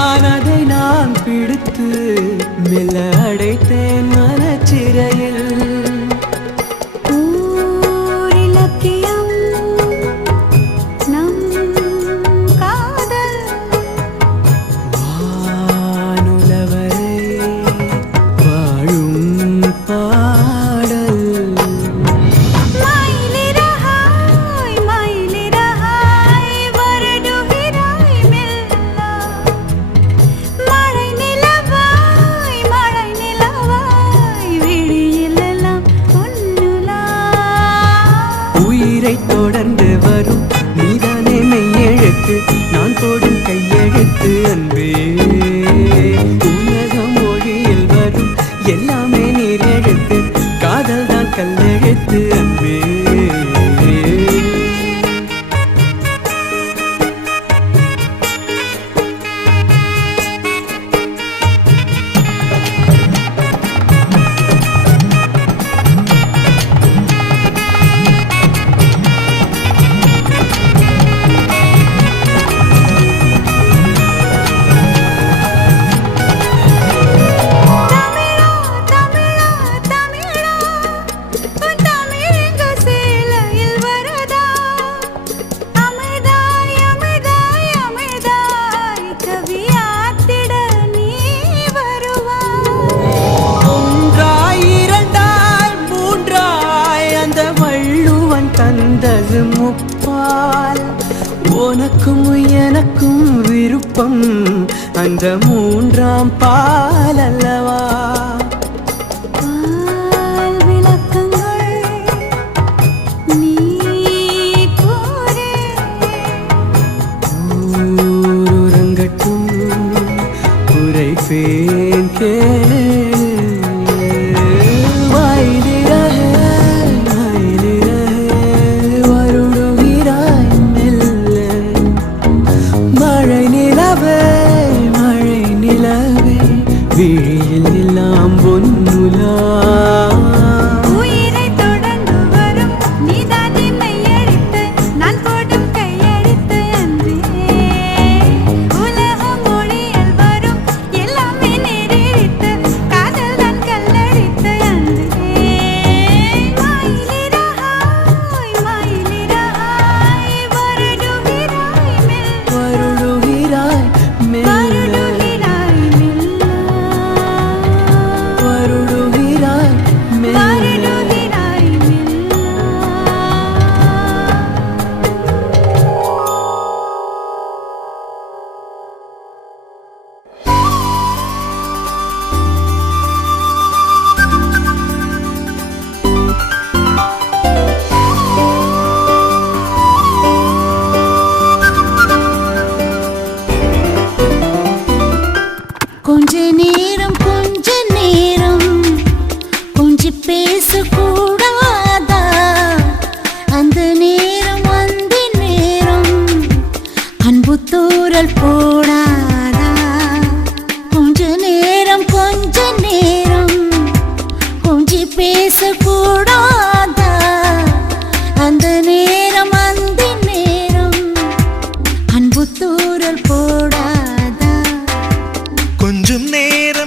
தான் அதை நான் பிடித்து மெல்ல அடைத்தேன் மனச்சிறையில். தொடர்ந்து வரும் நீதானே மெய்யெழுத்து, நான் போடும் கையெழுத்து அன்பே. உலகம் மொழியில் வரும் எல்லாமே நீர் எழுத்து, காதல் தான் கல்லெழுத்து அன்பே. தந்தது முப்பால் உனக்கும் எனக்கும் விருப்பம் அந்த மூன்றாம் பால் அல்லவா. ஊரங்கட்டும் உரைப்பேன் கேளு. விழியில் எல்லாம் பொன்னுலா உயிரை தொடர்ந்து வரும் நீதானே மெய்யெழுத்து, நான் போடும் கையெழுத்து அன்பே. உலகம் மொழியில் வரும் எல்லாமே நீரெழுத்து, காதல் தான் கல்லெழுத்து அன்பே. மயிலிறகாய் மயிலிறகாய் வருடுகிறாய் மெல்ல வருடுகிறாய் மெல்ல கொஞ்ச நேரம் கொஞ்சி பேசக்கூடாதா, அந்த நேரம் அந்த நேரம் அன்பு தூரல் போடாதா. கொஞ்ச நேரம் கொஞ்சி பேசக்கூடாதா, அந்த நேரம் அந்த நேரம் அன்பு தூரல் போடாதா. கொஞ்சம் நேரம்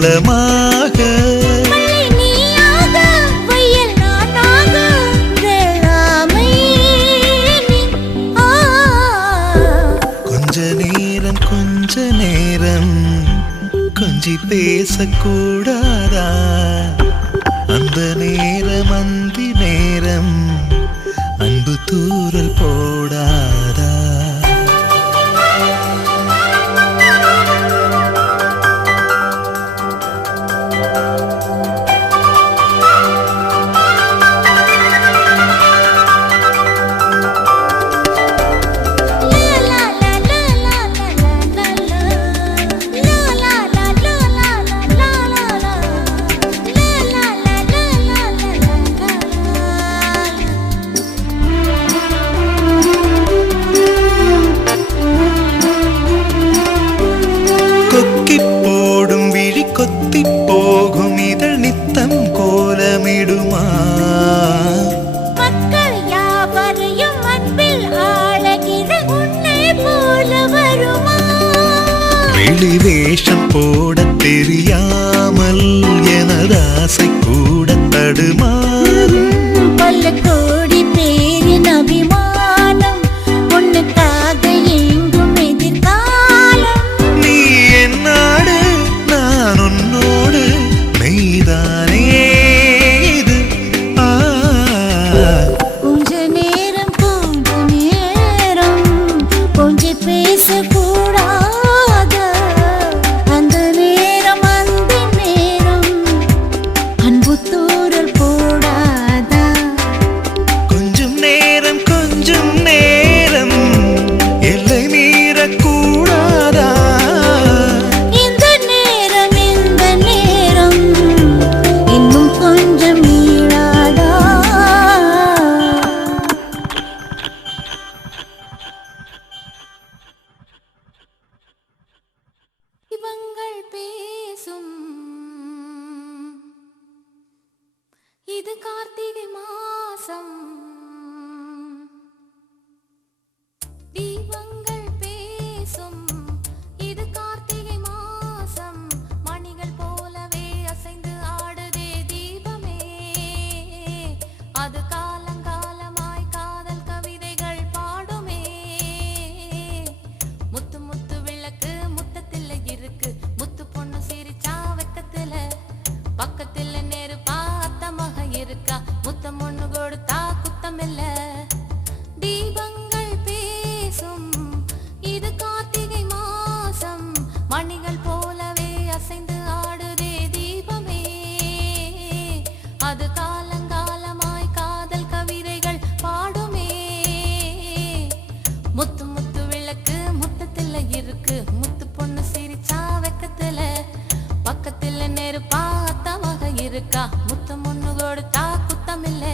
நலமாக மழை நீயாக வெயில் நானாக வேளாமை நீ. கொஞ்ச நேரம் கொஞ்சி பேசக்கூடாதா அந்த நேரம் அந்தி நேரம் அன்பு தூரல் போடாதா போடும் விழி கொத்தி போகும் இதழ் நித்தம் கோலமிடுமா மக்கள் யாவரையும் அன்பில் ஆளகிற உன்னை போல வருமா வெளி வேஷம் போட தெரியாமல் எனது ஆசை கூட தடுமாறும் பல கோடி பேரின் அபிமானம் உன்னுக்காக எங்கும் எதிர்காலம் நீ என்னோடு நான் உன்னோடு மெய்தானே இது கொஞ்ச நேரம் கொஞ்சம் பேசக்கூடாத அந்த நேரம் அன்பு தூரல் போடாதா கொஞ்சம் நேரம் எல்லை மீறக்கூடாதா இந்த நேரம் இன்னும் கொஞ்சம் மீளாதா இவங்கள் பேசும் இது கார்த்திகை மாசம் தீபங்கள் பேசும் இது கார்த்திகை மாசம் மணிகள் போலவே அசைந்து ஆடுதே தீபமே அது காலங்காலமாய் காதல் கவிதைகள் பாடுமே முத்து முத்து விளக்கு முத்தத்தில் இருக்கு முத்து பொண்ணு சிரிச்சா வெக்கத்துல பக்கத்துல நெருப்பா அத்தமாக இருக்கா முத்தம் ஒண்ணு கொடுத்தா குத்தமில்ல தீபங்கள் பேசும் இது கார்த்திகை மாசம் மணிகள் போலவே அசைந்து ஆடுதே தீபமே அது காலங்காலமாய் காதல் கவிதைகள் பாடுமே முத்து முத்து விளக்கு முத்தத்துல இருக்கு முத்து பொண்ணு சிரிச்சா வெக்கத்துல பக்கத்துல நெருப்பா அத்தமாக இருக்கா முத்தம் ஒண்ணு கொடுத்தா குத்தமில்ல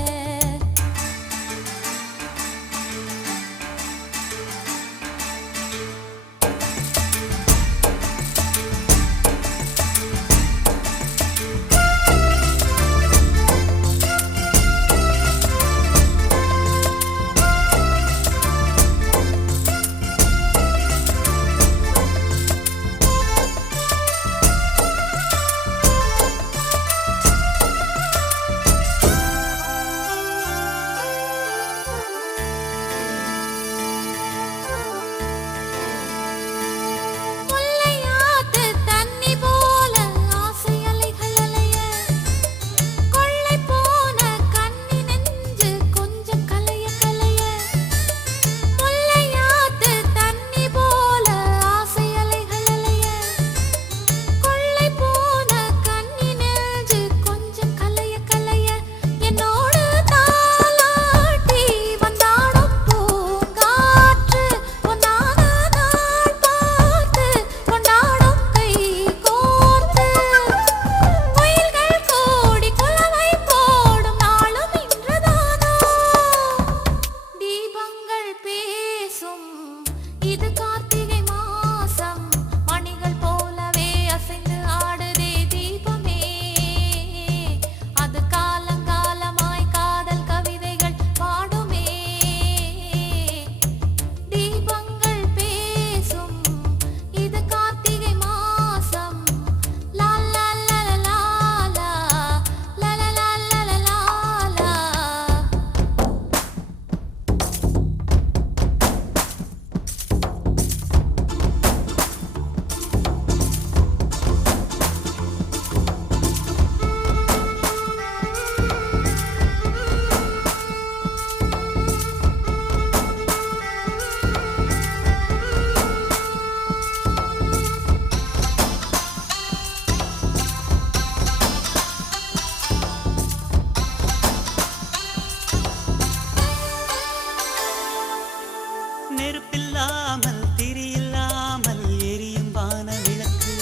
நெருப்பில்லாமல் திரியில்லாமல் எரியும் வான விளக்கு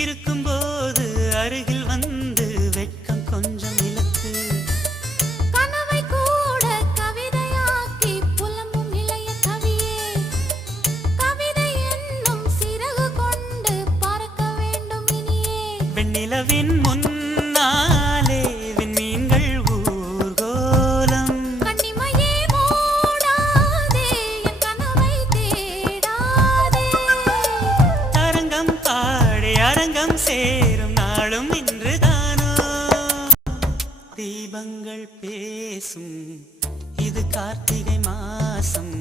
இருக்கும்போது அருகில் வந்து வெட்கம் கொஞ்சம் இலக்கு. கனவை கூட கவிதையாக்கி புலம்பும் இளைய கவியே, கவிதை என்னும் சிறகு கொண்டு பறக்க வேண்டும் இனியே. வெண்ணிலவின் முன்னாலே விண்மீன்கள் ஊர்கோலம். கண்ணிமையே மூடாதே, என் கனவை தேடாதே. அரங்கம் பாடி அரங்கம் சேரும் நாளும் இன்றுதானோ. தீபங்கள் பேசும் இது கார்த்திகை மாசம்.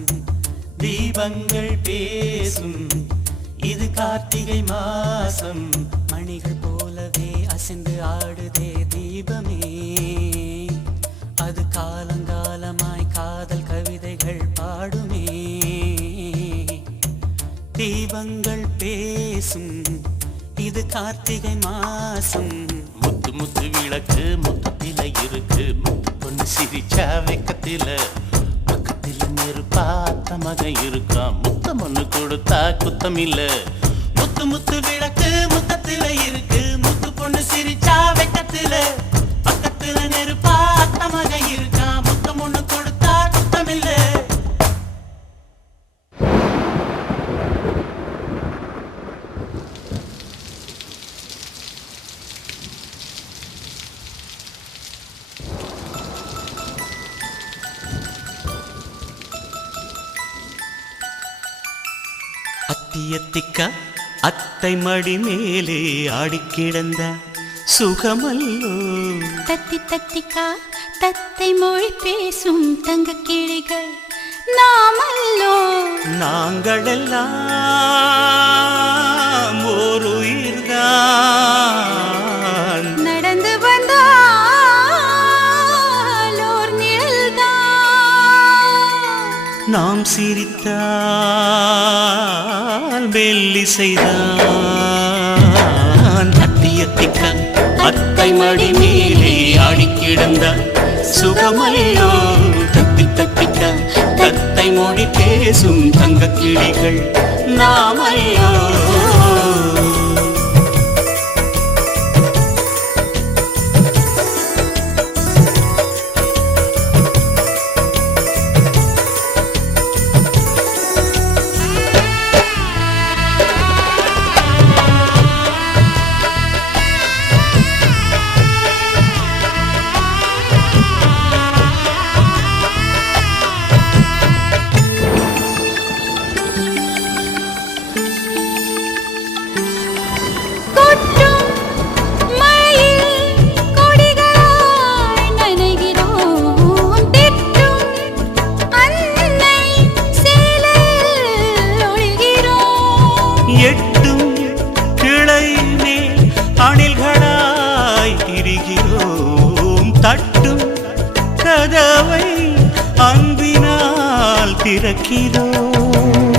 தீபங்கள் பேசும் இது கார்த்திகை மாசம். மணிகள் போலவே அசைந்து ஆடுதே தீபமே. அது காலங்காலமாய் காதல் கவிதைகள் பாடுமே. தீபங்கள் பேசும் இது கார்த்திகை மாசம். முத்து முத்து விளக்கு முத்தத்தில இருக்கு, முத்து பொண்ணு சிரிச்சா வெக்கத்தில, பக்கத்தில நெருப்பா அத்த மக இருக்கா, முத்தம் ஒண்ணு கொடுத்தா குத்தம் இல்ல. முத்து முத்து விளக்கு முத்தத்தில இருக்கு, முத்து பொண்ணு சிரிச்சா வெக்கத்தில, பக்கத்துல நெருப்பா அத்த மக இருக்கா, முத்தம் ஒண்ணு கொடுத்தா குத்தமில்ல. அத்தியத்திக்கா அத்தை மடி மேலே ஆடிக்கிடந்த சுகமல்லோ. தத்தி தத்திக்கா தத்தை மொழி பேசும் தங்க கிளிகள் நாமல்லோ. நாங்களெல்லாம் ஓர் உயிர்தான், நடந்து வந்தால் ஓர் நிழல்தான். நாம் சிரித்தால் மெல்லிசைதான். அத்தியத்திக்க அத்தை மடி மேலே ஆடிக்கிடந்த சுகமல்லோ. தத்தி தத்திக்க தத்தை மொழி பேசும் தங்க கிளிகள் நாமல்லோ. கொட்டும் மழையில் கொடிகளாய் நனைகிறோம். திட்டும் அன்னை சேலையில் ஒளிகிறோம். எட்டும் கிளை மேல் அணில்களாய் திரிகிறோம். தட்டும் கதவை அன்பினால் திறக்கிறோம்.